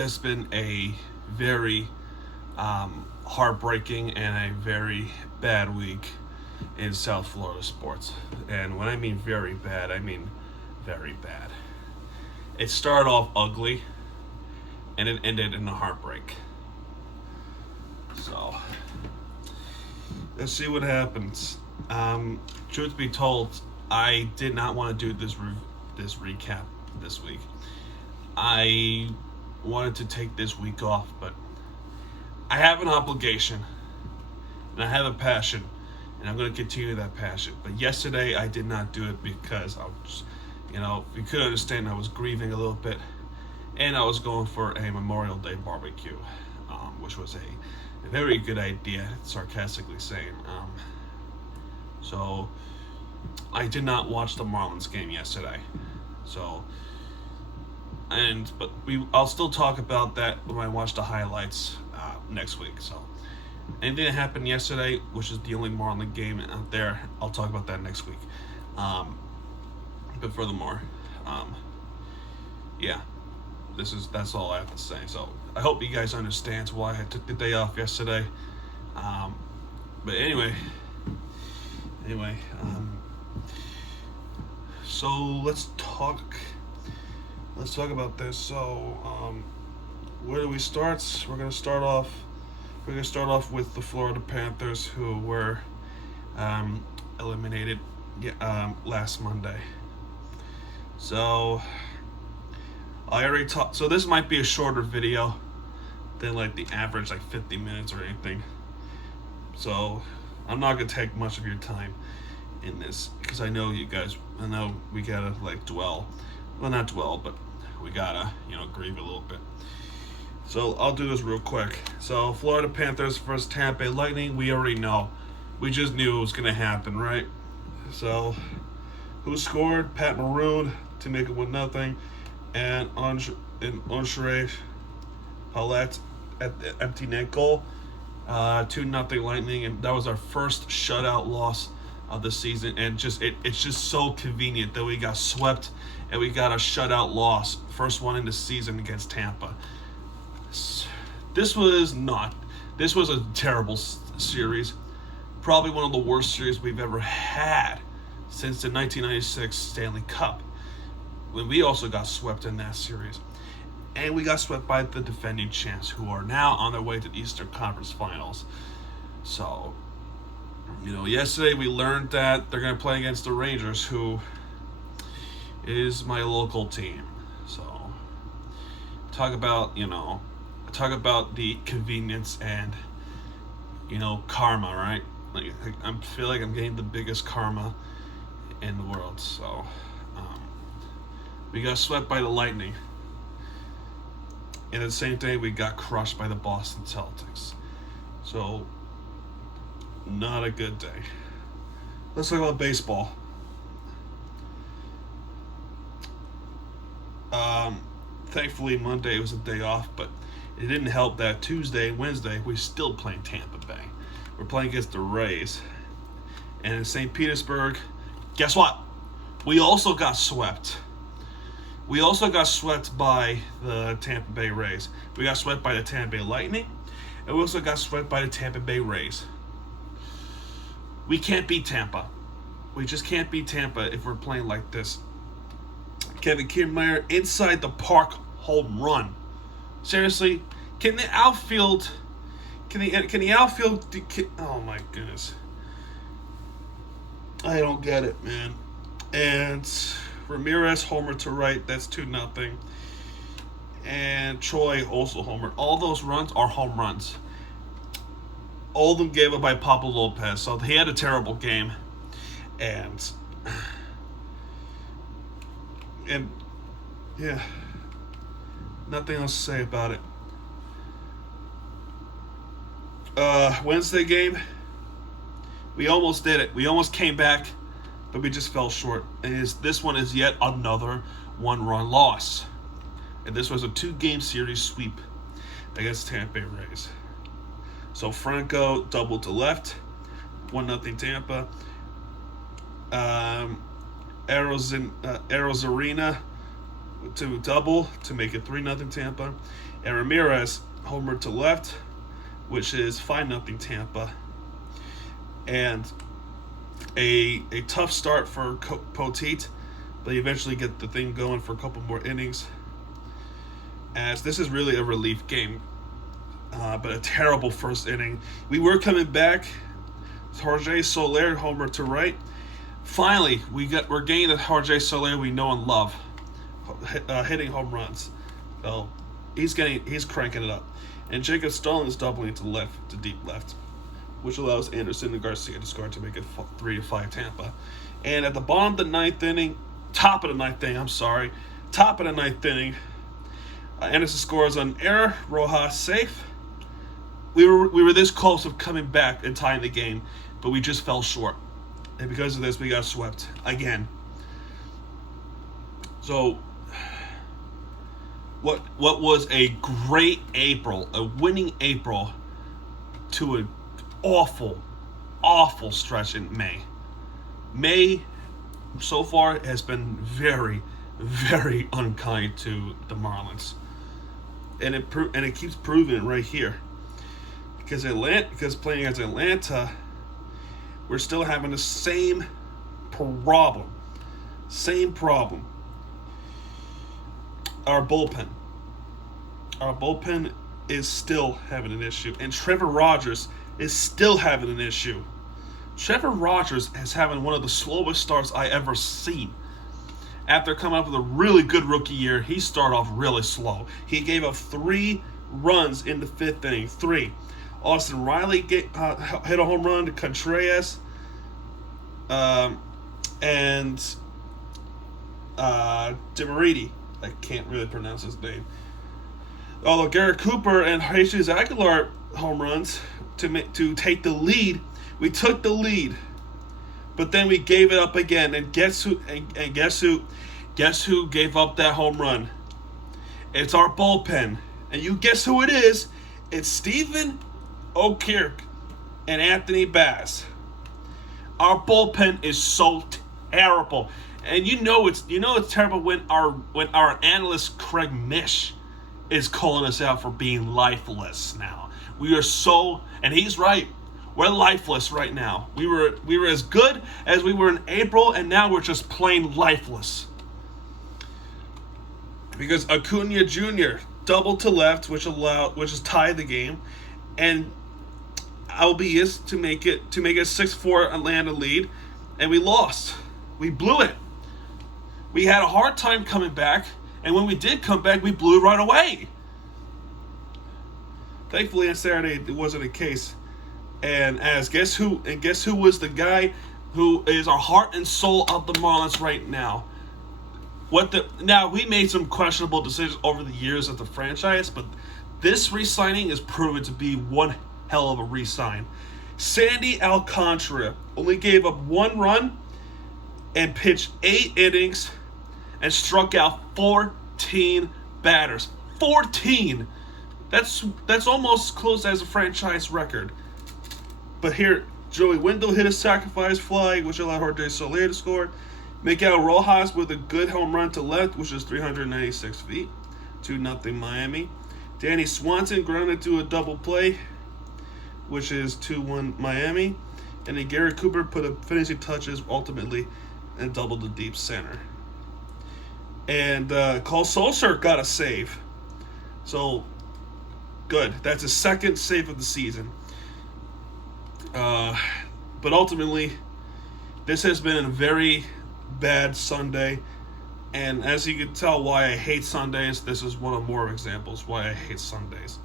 has been a very heartbreaking and a very bad week in South Florida sports. And when I mean very bad, I mean very bad. It started off ugly and it ended in a heartbreak. So, let's see what happens. Truth be told, I did not want to do this recap this week. I wanted to take this week off, but I have an obligation and I have a passion, and I'm going to continue that passion. But yesterday I did not do it because I was, you could understand I was grieving a little bit, and I was going for a Memorial Day barbecue, which was a very good idea, sarcastically saying. So I did not watch the Marlins game yesterday. So, I'll still talk about that when I watch the highlights next week. So, anything that happened yesterday, which is the only Marlin game out there, I'll talk about that next week. But furthermore, yeah, that's all I have to say. So I hope you guys understand why I took the day off yesterday. But anyway, so let's talk about this. So where do we start? We're gonna start off with the Florida Panthers, who were eliminated last Monday. So I already talked. So this might be a shorter video than like the average, like 50 minutes or anything. So I'm not gonna take much of your time in this because I know we gotta like dwell. Well, not dwell, but we gotta grieve a little bit. So I'll do this real quick. So Florida Panthers versus Tampa Bay Lightning. We already know. We just knew it was gonna happen, right? So who scored? Pat Maroon to make it 1-0, and Andre Palat at the empty net goal. 2-0 Lightning, and that was our first shutout loss of the season. And it's just so convenient that we got swept and we got a shutout loss, first one in the season against Tampa. This was a terrible series, probably one of the worst series we've ever had since the 1996 Stanley Cup, when we also got swept in that series. And we got swept by the defending champs, who are now on their way to the Eastern Conference Finals. So, yesterday we learned that they're going to play against the Rangers, who is my local team. So, talk about the convenience and, karma, right? Like, I feel like I'm getting the biggest karma in the world. So, we got swept by the Lightning. And the same day, we got crushed by the Boston Celtics. So, not a good day. Let's talk about baseball. Thankfully, Monday was a day off, but it didn't help that Tuesday and Wednesday, we're still playing Tampa Bay. We're playing against the Rays. And in St. Petersburg, guess what? We also got swept. We also got swept by the Tampa Bay Rays. We got swept by the Tampa Bay Lightning. And we also got swept by the Tampa Bay Rays. We can't beat Tampa. We just can't beat Tampa if we're playing like this. Kevin Kiermaier, inside the park home run. Seriously, can the outfield... Oh my goodness. I don't get it, man. And Ramirez homer to right, that's 2-0. And Troy also homered. All those runs are home runs. All of them gave up by Pablo Lopez, so he had a terrible game. And yeah, nothing else to say about it. Wednesday game, we almost did it. We almost came back, but we just fell short. And this one is yet another one-run loss. And this was a 2-game series sweep against Tampa Bay Rays. So Franco doubled to left, 1-0 Tampa. Arozarena to double to make it 3-0 Tampa. And Ramirez homered to left, which is 5-0 Tampa. And a tough start for Poteet, but eventually get the thing going for a couple more innings. As this is really a relief game, but a terrible first inning. We were coming back. Jorge Soler homer to right. Finally, we're getting the Jorge Soler we know and love, hitting home runs. So he's cranking it up, and Jacob Stolen is doubling to deep left, which allows Anderson and Garcia to score to make it 3-5 Tampa. And at the top of the ninth inning, Anderson scores on error. Rojas safe. We were this close of coming back and tying the game, but we just fell short. And because of this, we got swept again. So, what was a great April, a winning April, to an awful stretch in May. May, so far, has been very, very unkind to the Marlins. And it keeps proving it right here. Because playing against Atlanta, we're still having the same problem. Our bullpen is still having an issue. And Trevor Rogers is still having an issue. Trevor Rogers is having one of the slowest starts I ever seen. After coming up with a really good rookie year, he started off really slow. He gave up 3 runs in the 5th inning. 3. Austin Riley hit a home run to Contreras. And DeMariti. I can't really pronounce his name. Although Garrett Cooper and Jesus Aguilar home runs to take the lead. We took the lead. But then we gave it up again. And guess who gave up that home run? It's our bullpen. And you guess who it is? It's Stephen O'Kirk and Anthony Bass. Our bullpen is so terrible. And you know it's terrible when our analyst Craig Mish is calling us out for being lifeless now. We are so, and he's right. We're lifeless right now. We were as good as we were in April, and now we're just plain lifeless. Because Acuna Jr. doubled to left, which is tied the game, and Albies to make it 6-4 Atlanta lead, and we lost. We blew it. We had a hard time coming back, and when we did come back, we blew it right away. Thankfully, on Saturday, it wasn't the case. And guess who was the guy who is our heart and soul of the Marlins right now? Now, we made some questionable decisions over the years of the franchise, but this re-signing is proven to be one hell of a re-sign. Sandy Alcantara only gave up 1 run and pitched 8 innings and struck out 14 batters. 14! That's almost close as a franchise record. But here, Joey Wendell hit a sacrifice fly, which allowed Jorge Soler to score. Miguel Rojas with a good home run to left, which is 396 feet. 2-0 Miami. Danny Swanson grounded to a double play, which is 2-1 Miami. And then Garrett Cooper put up finishing touches ultimately and doubled to deep center. And Cole Sulser got a save. So, good. That's his 2nd save of the season. But ultimately, this has been a very bad Sunday. And as you can tell why I hate Sundays, this is one of more examples why I hate Sundays.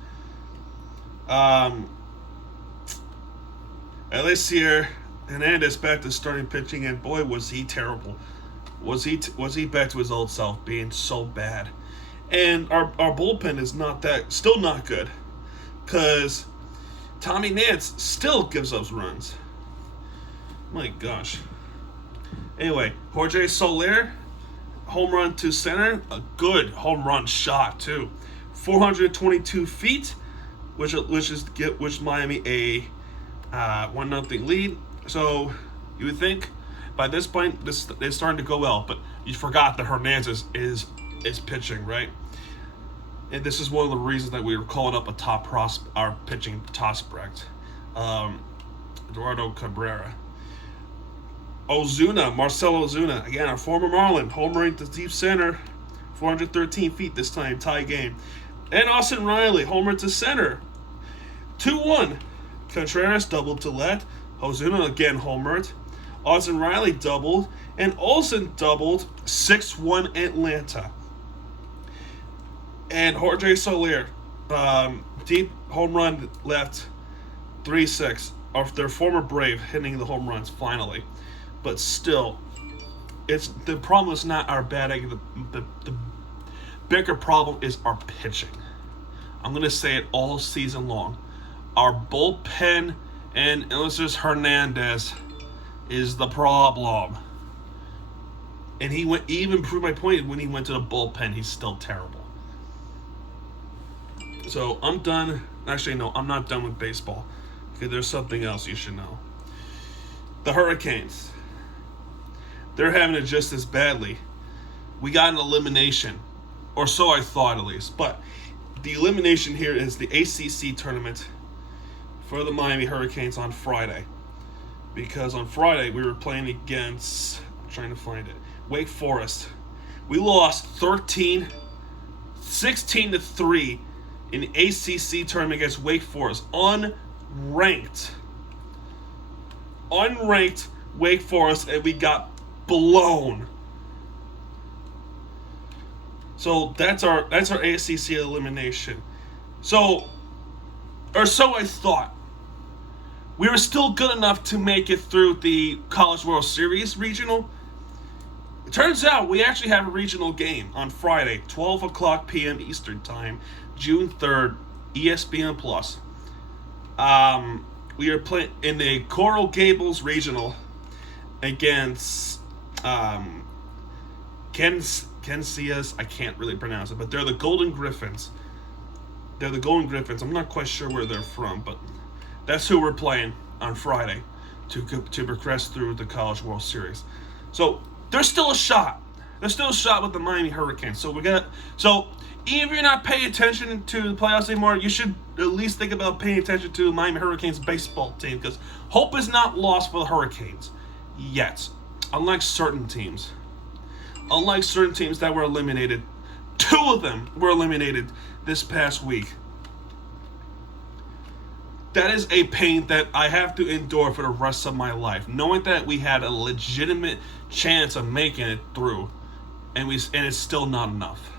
Elieser Hernandez back to starting pitching, and boy, was he terrible. Was he back to his old self, being so bad. And our bullpen is still not good. Because Tommy Nance still gives us runs. My gosh. Anyway, Jorge Soler, home run to center. A good home run shot, too. 422 feet, which Miami a 1-0 lead. So you would think by this point this is starting to go well, but you forgot that Hernandez is pitching, right? and this is one of the reasons that we were calling up our pitching prospect, Eduardo Cabrera. Marcell Ozuna, again, our former Marlin, homering to deep center, 413 feet this time, tie game. And Austin Riley, homer to center, 2-1. Contreras doubled to left. Ozuna again homered. Austin Riley doubled. And Olsen doubled, 6-1 Atlanta. And Jorge Soler, deep home run left, 3-6. Of their former Brave hitting the home runs finally. But still, the problem is not our batting. The bigger problem is our pitching. I'm going to say it all season long. Our bullpen and Ulises Hernandez is the problem. And he even proved my point when he went to the bullpen. He's still terrible. So I'm done. Actually, no, I'm not done with baseball. Okay, there's something else you should know. The Hurricanes. They're having it just as badly. We got an elimination. Or so I thought, at least. But the elimination here is the ACC tournament for the Miami Hurricanes on Friday. Because on Friday, we were playing against... I'm trying to find it. Wake Forest. We lost 16-3 in the ACC tournament against Wake Forest. Unranked Wake Forest, and we got blown. So that's our ACC elimination. So I thought. We were still good enough to make it through the College World Series regional. It turns out we actually have a regional game on Friday, 12 o'clock p.m. Eastern Time, June 3rd, ESPN Plus. We are playing in the Coral Gables Regional against Kensias. I can't really pronounce it, but they're the Golden Griffins. I'm not quite sure where they're from, but that's who we're playing on Friday to progress through the College World Series. So there's still a shot. There's still a shot with the Miami Hurricanes. So even if you're not paying attention to the playoffs anymore, you should at least think about paying attention to the Miami Hurricanes baseball team, because hope is not lost for the Hurricanes yet. Unlike certain teams that were eliminated, 2 of them were eliminated this past week. That is a pain that I have to endure for the rest of my life, knowing that we had a legitimate chance of making it through, and it's still not enough.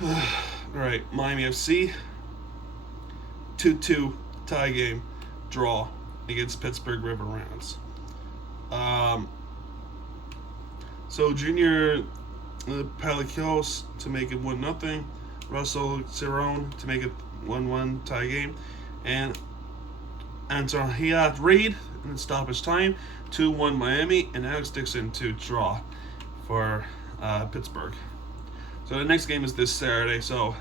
All right, Miami FC, 2-2 tie game, draw against Pittsburgh River Rounds. So Junior Palacios to make it 1-0, Russell Cerrone to make it 1-1 tie game, and Antonio Reed in stoppage time, 2-1 Miami, and Alex Dixon to draw for Pittsburgh. So the next game is this Saturday. So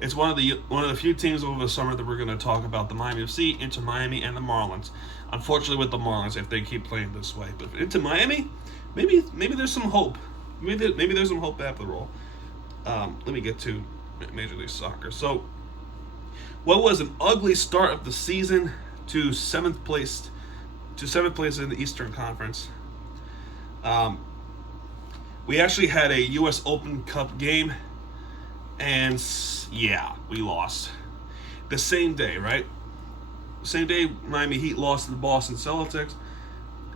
it's one of the few teams over the summer that we're going to talk about: the Miami FC, Inter Miami, and the Marlins. Unfortunately, with the Marlins, if they keep playing this way, but Inter Miami, maybe there's some hope. Maybe there's some hope after all. Let me get to Major League Soccer. So, what was an ugly start of the season to seventh place in the Eastern Conference. We actually had a U.S. Open Cup game, and yeah, we lost. The same day, right? Same day Miami Heat lost to the Boston Celtics.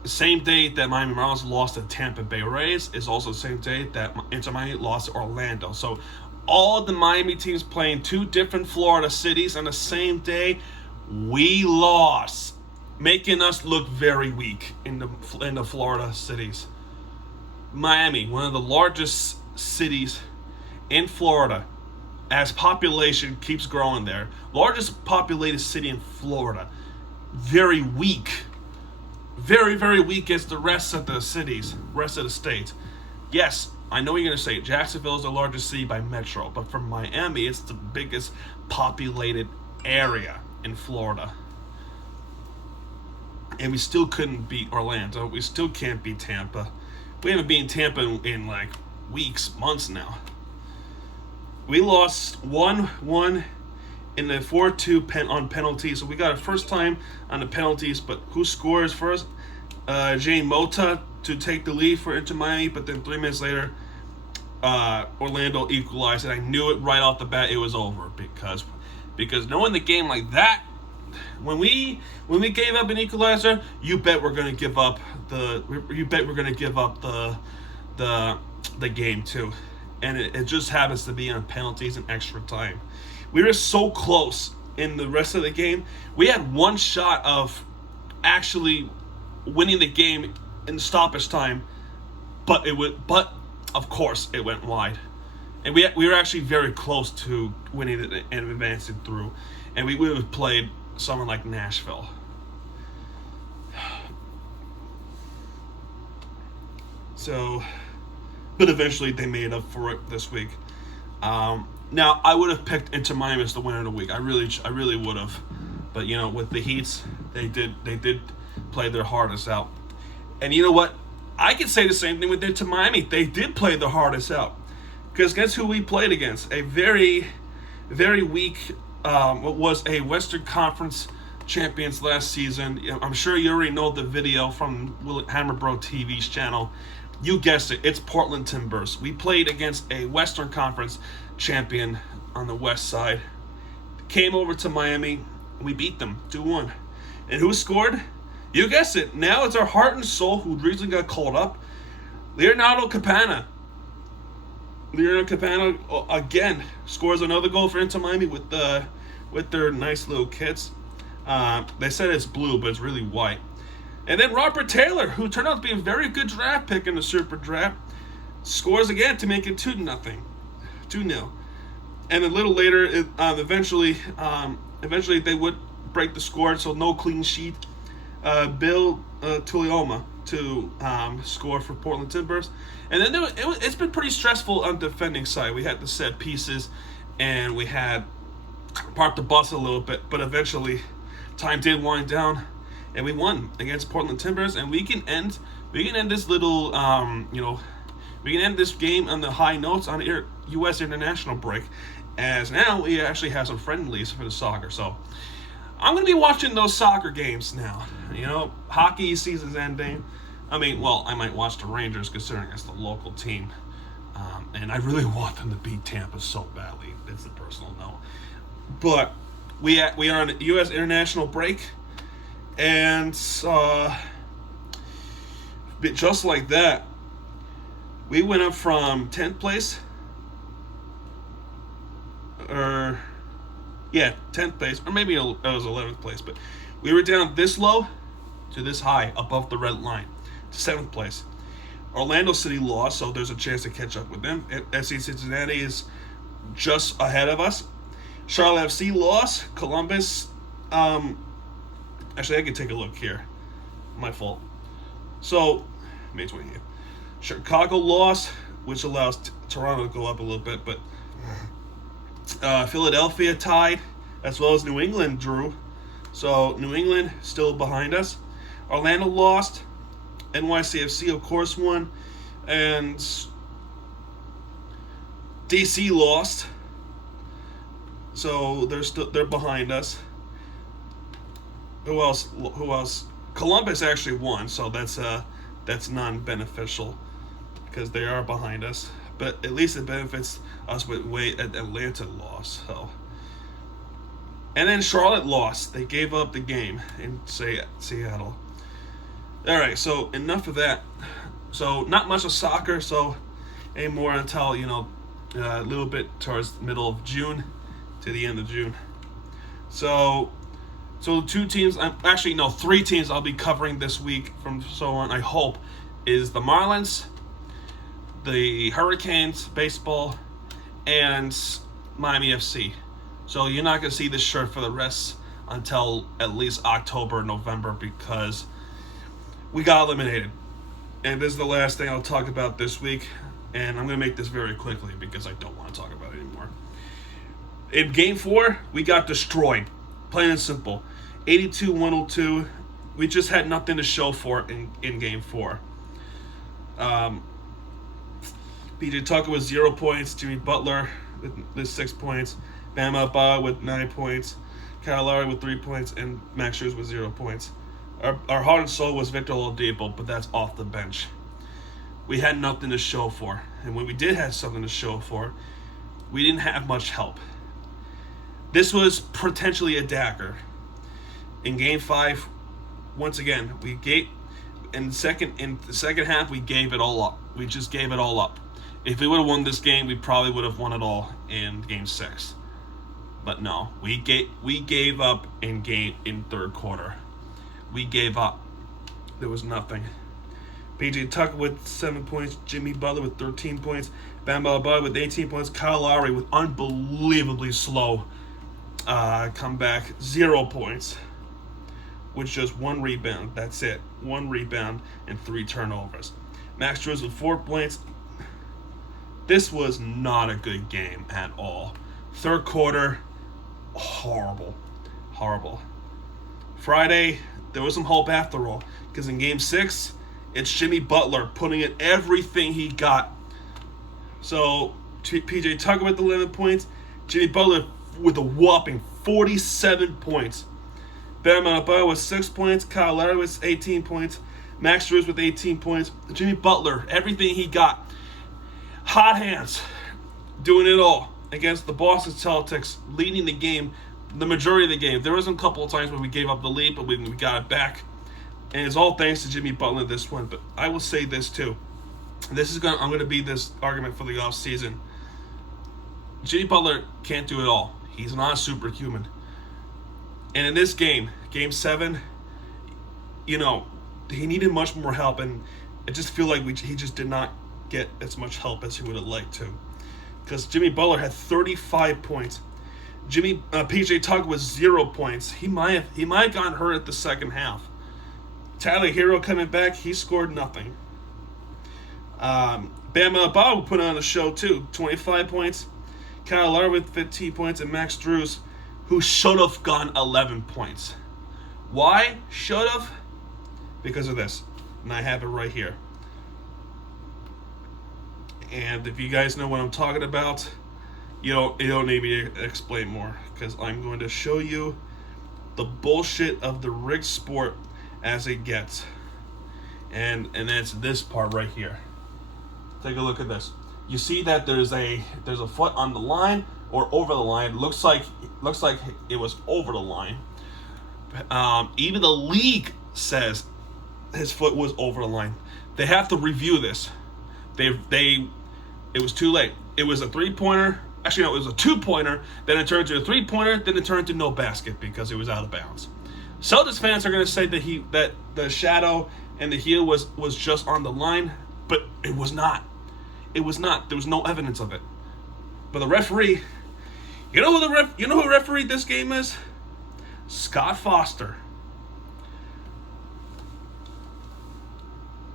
The same day that Miami Marlins lost to Tampa Bay Rays is also the same day that Inter Miami lost to Orlando. So all the Miami teams playing 2 different Florida cities on the same day, we lost, making us look very weak in the Florida cities. Miami, one of the largest cities in Florida, as population keeps growing there, largest populated city in Florida, very weak. Very, very weak as the rest of the cities, rest of the states. Yes, I know what you're going to say, Jacksonville is the largest city by metro, but for Miami, it's the biggest populated area in Florida. And we still couldn't beat Orlando. We still can't beat Tampa. We haven't beaten Tampa in like weeks, months now. We lost 1-1 in the 4-2 on penalties. So we got a first time on the penalties, but who scores first? Jane Mota to take the lead for Inter Miami, but then 3 minutes later, Orlando equalized, and I knew it right off the bat it was over because knowing the game like that, when we gave up an equalizer, you bet we're gonna give up the game too, and it just happens to be on penalties and extra time. We were so close in the rest of the game. We had one shot of actually winning the game in stoppage time, but of course it went wide, and we were actually very close to winning it and advancing through, and we would have played someone like Nashville. So, but eventually they made up for it this week. Now I would have picked Inter Miami as the winner of the week. I really would have, but with the Heats, they did play their hardest out. And you know what? I could say the same thing with Inter Miami. They did play their hardest out. Because guess who we played against? A very, very weak, what was a Western Conference champions last season. I'm sure you already know the video from Hammerbro TV's channel. You guessed it. It's Portland Timbers. We played against a Western Conference champion on the west side. Came over to Miami. We beat them 2-1. And who scored? You guessed it. Now it's our heart and soul who recently got called up. Leonardo Campana again scores another goal for Inter Miami with their nice little kits. They said it's blue, but it's really white. And then Robert Taylor, who turned out to be a very good draft pick in the Super Draft, scores again to make it 2-0. And a little later, eventually they would break the score, so no clean sheet. Bill Tulioma to score for Portland Timbers. And then it's been pretty stressful on the defending side. We had the set pieces, and we had parked the bus a little bit, but eventually time did wind down, and we won against Portland Timbers, and we can end this little we can end this game on the high notes on the U.S. international break, as now we actually have some friendlies for the soccer. So I'm going to be watching those soccer games now. Hockey season's ending. I might watch the Rangers considering it's the local team. And I really want them to beat Tampa so badly. It's a personal no. But we are on a U.S. international break. And just like that, we went up from 10th place. 10th place, or maybe it was 11th place, but we were down this low to this high above the red line to 7th place. Orlando City lost, so there's a chance to catch up with them. FC Cincinnati is just ahead of us. Charlotte FC lost. Columbus, actually I can take a look here. My fault. So, May 28th. Chicago lost, which allows Toronto to go up a little bit, but Philadelphia tied, as well as New England drew. So New England still behind us. Orlando lost. NYCFC, of course, won. And DC lost. So they're behind us. Who else? Columbus actually won, so that's non-beneficial because they are behind us. But at least it benefits us with Atlanta lost. So. And then Charlotte lost. They gave up the game in Seattle. All right, so enough of that. So not much of soccer, so anymore until, a little bit towards the middle of June to the end of June. So 3 teams I'll be covering this week from so on, I hope, is the Marlins, the Hurricanes, baseball, and Miami FC. So you're not going to see this shirt for the rest until at least October, November, because we got eliminated. And this is the last thing I'll talk about this week. And I'm going to make this very quickly because I don't want to talk about it anymore. In Game 4, we got destroyed. Plain and simple. 82-102. We just had nothing to show for it in Game 4. PJ Tucker was 0 points. Jimmy Butler with 6 points, Bam Adebayo with 9 points, Kyle Lowry with 3 points, and Max Strus with 0 points. Our heart and soul was Victor Oladipo, but that's off the bench. We had nothing to show for. And when we did have something to show for, we didn't have much help. This was potentially a dagger. In Game 5, once again, in the second half, we gave it all up. We just gave it all up. If we would have won this game, we probably would have won it all in Game 6. But no, we gave up in third quarter. We gave up. There was nothing. PJ Tucker with 7 points, Jimmy Butler with 13 points, Bam Adebayo with 18 points, Kyle Lowry with unbelievably slow comeback, 0 points, with just 1 rebound. That's it. 1 rebound and 3 turnovers. Max Strus with 4 points. This was not a good game at all. Third quarter, horrible. Friday, there was some hope after all, because in Game 6, it's Jimmy Butler putting in everything he got. So, PJ Tucker with 11 points, Jimmy Butler with a whopping 47 points. Bam Adebayo with 6 points, Kyle Lowry with 18 points, Max Strus with 18 points. Jimmy Butler, everything he got. Hot hands, doing it all against the Boston Celtics, leading the game, the majority of the game. There was a couple of times where we gave up the lead, but we got it back. And it's all thanks to Jimmy Butler this one. But I will say this too. I'm going to be this argument for the offseason. Jimmy Butler can't do it all. He's not a superhuman. And in this game, Game 7, he needed much more help. And I just feel like he just did not get as much help as he would have liked to. Because Jimmy Butler had 35 points. PJ Tucker was 0 points. He might have gotten hurt at the second half. Tyler Hero coming back, he scored nothing. Bam Adebayo put on a show too, 25 points. Kyle Lowry with 15 points, and Max Strus, who should have gotten 11 points. Why should have? Because of this, and I have it right here. And if you guys know what I'm talking about, you don't need me to explain more, because I'm going to show you the bullshit of the rigged sport as it gets. And that's this part right here. Take a look at this. You see that there's a foot on the line or over the line. Looks like it was over the line. Even the league says his foot was over the line. They have to review this. It was too late. It was a 3-pointer. Actually, no, it was a 2-pointer. Then it turned to a 3-pointer. Then it turned to no basket because it was out of bounds. Celtics fans are going to say that the shadow and the heel was just on the line, but it was not. It was not. There was no evidence of it. But the referee, you know who refereed this game is? Scott Foster.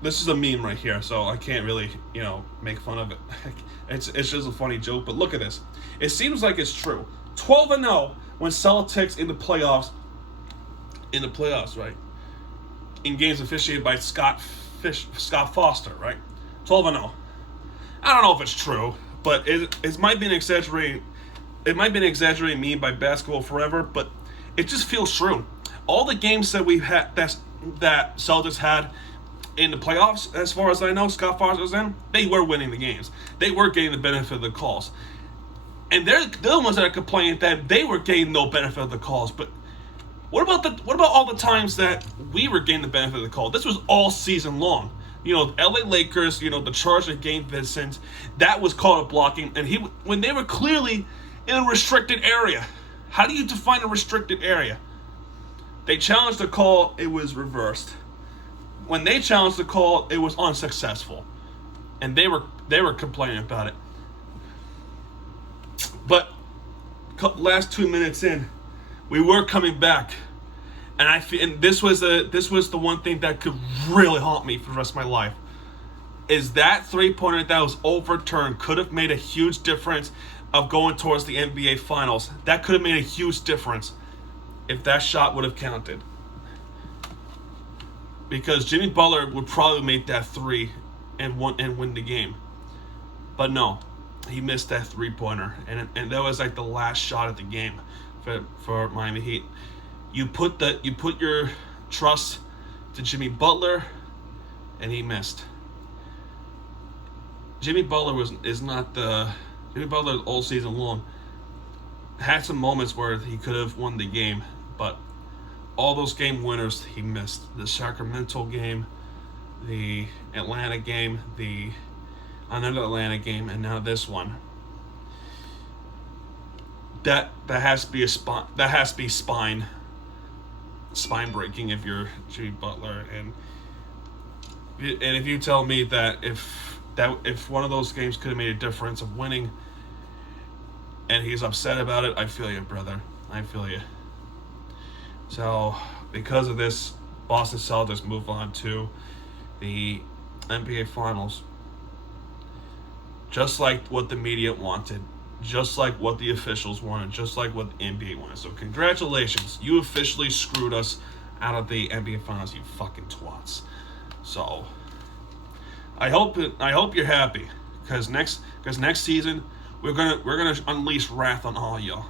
This is a meme right here, so I can't really, make fun of it. It's just a funny joke, but look at this. It seems like it's true. 12-0 when Celtics in the playoffs, right? In games officiated by Scott Foster, right? 12-0. I don't know if it's true, but it might be an exaggerating. It might be an exaggerating meme by Basketball Forever, but it just feels true. All the games that we've had that Celtics had in the playoffs, as far as I know, Scott Foster's in, they were winning the games. They were getting the benefit of the calls. And they're the ones that are complaining that they were getting no benefit of the calls. But what about all the times that we were getting the benefit of the call? This was all season long. LA Lakers, the charge of Gabe Vincent, that was called a blocking, and when they were clearly in a restricted area. How do you define a restricted area? They challenged the call, it was reversed. When they challenged the call, it was unsuccessful. And they were complaining about it. But last 2 minutes in, we were coming back. And this was the one thing that could really haunt me for the rest of my life. Is that 3-pointer that was overturned could have made a huge difference of going towards the NBA Finals. That could have made a huge difference if that shot would have counted. Because Jimmy Butler would probably make that 3 and win the game. But no. he missed that 3-pointer, and that was like the last shot of the game for Miami Heat. You put your trust to Jimmy Butler, and he missed. Jimmy Butler all season long had some moments where he could have won the game, but all those game winners he missed. The Sacramento game, the Atlanta game, another Atlanta game, and now this one. That has to be spine breaking if you're Jimmy Butler, and if you tell me that if one of those games could have made a difference of winning, and he's upset about it, I feel you, brother. I feel you. So because of this, Boston Celtics move on to the NBA Finals. Just like what the media wanted, just like what the officials wanted, just like what the NBA wanted. So congratulations, you officially screwed us out of the NBA Finals, you fucking twats. So I hope you're happy, because next season we're gonna unleash wrath on all y'all.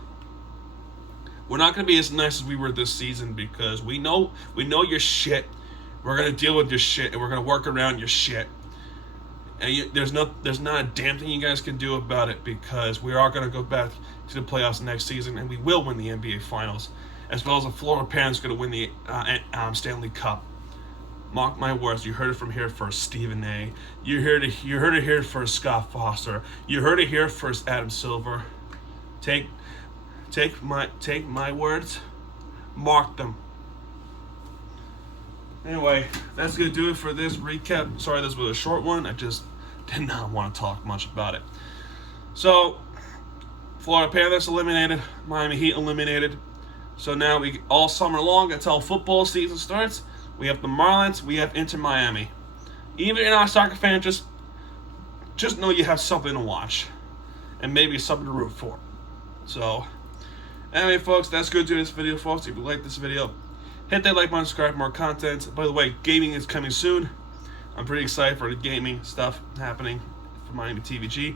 We're not gonna be as nice as we were this season, because we know your shit. We're gonna deal with your shit, and we're gonna work around your shit. And there's not a damn thing you guys can do about it, because we are going to go back to the playoffs next season, and we will win the NBA Finals, as well as the Florida Panthers going to win the Stanley Cup. Mark my words. You heard it from here first, Stephen A. You heard it here first, Scott Foster. You heard it here first, Adam Silver. Take my words, mark them. Anyway, that's going to do it for this recap. Sorry this was a short one. I just did not want to talk much about it. So, Florida Panthers eliminated. Miami Heat eliminated. So now all summer long, until football season starts, we have the Marlins, we have Inter Miami. Even if you're not a soccer fan, just know you have something to watch. And maybe something to root for. So, anyway, folks, that's going to do this video, folks. If you like this video, hit that like button, subscribe for more content. By the way, gaming is coming soon. I'm pretty excited for the gaming stuff happening for Miami TVG.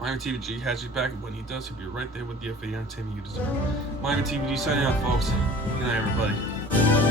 Miami TVG has you back, and when he does, he'll be right there with you for the entertainment you deserve. Miami TVG signing out, folks. Good night, everybody.